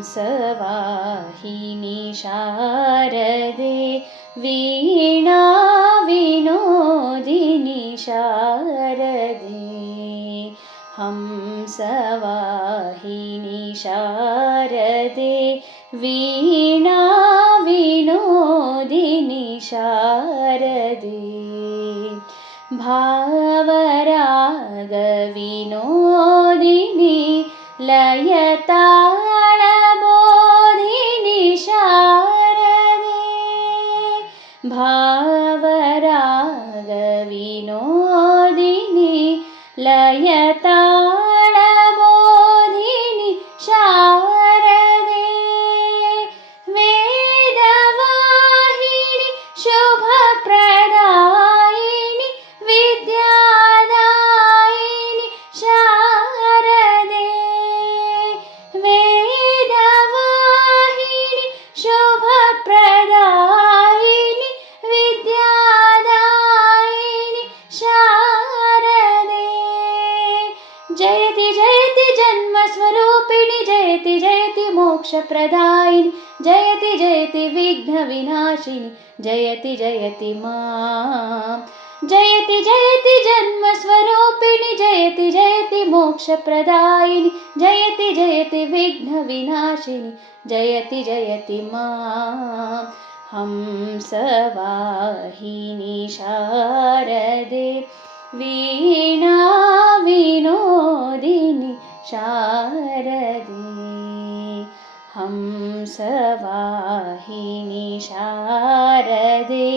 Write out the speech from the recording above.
हंसवाहिनी शारदे वीणा विनोदिनी शारदे हंसवाहिनी शारदे वीणा विनोदिनी शारदे भावरागविनोदिनी लयतालबोधिनी शारदे भावरागविनोदिनी लयतालबोधिनी शारदे वेदवाहिनी शुभप्रदायिनी विद्यादायिनी शारदे वेदवाहिनी शुभप्रदायिनी विद्यादायिनी शारदे जयति जयति जन्मस्वरूपिणि जयति जयति मोक्षप्रदायिनि जयति जयति विघ्नविनाशिनि जयति जयति मां जयति जयति जन्मस्वरूपिणि जयति जयति मोक्षप्रदायिनि जयति जयति विघ्नविनाशिनि जयति जयति मां हंसवाहिनी शारदे वीणा विनोदिनी शारदे हंसवाहिनी शारदे